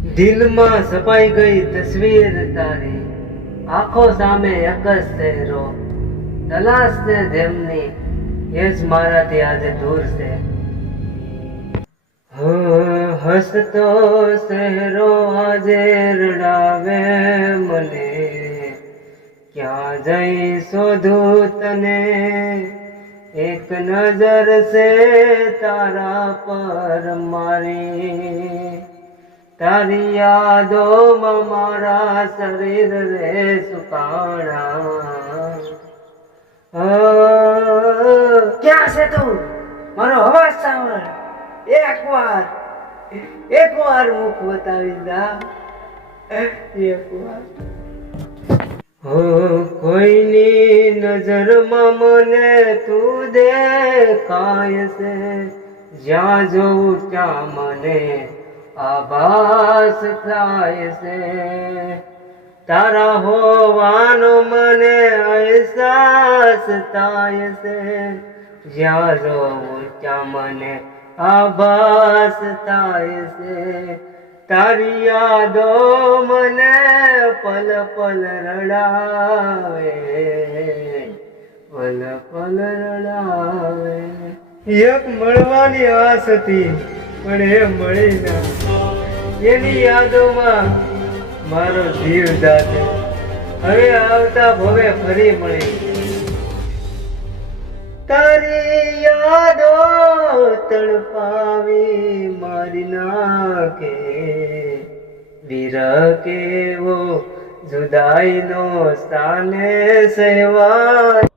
દિલમાં સપાઈ ગઈ તસવીર તારી, આંખો સામે એક જ ચહેરો, તલાશ છે જેમની એ જ મારાથી આજે દૂર છે. હસતો ચહેરો આજે રડાવે મને, ક્યાં જઈ શોધું તને, એક નજર છે તારા પર મારી, તારી યાદોમાં મારા શરીર રે સુકાણા. ક્યાં છે તું? મારો અવાજ સાંભળ. એકવાર મુખ બતાવી દા. એકવાર કોઈની નજરમાં મને તું દેખાય છે, જ્યાં જોઉં ત્યાં મને આભાસ થાય છે, તારા હોવાનો મને અહેસાસ થાય છે, જ્યાં જોઉં ત્યાં મને આભાસ થાય છે, તારી યાદો મને પલ પલ રડાવે, પલ પલ રડાવે. એક મળવાની આસ હતી પણ એ મળી ના, એની યાદોમાં મારો જીવ દાદે, હવે આવતા ભવે ફરી મળી. તારી યાદો તડપાવી મારી નાખે, વિરહ કેવો જુદાઈનો સ્થાને સહેવાય.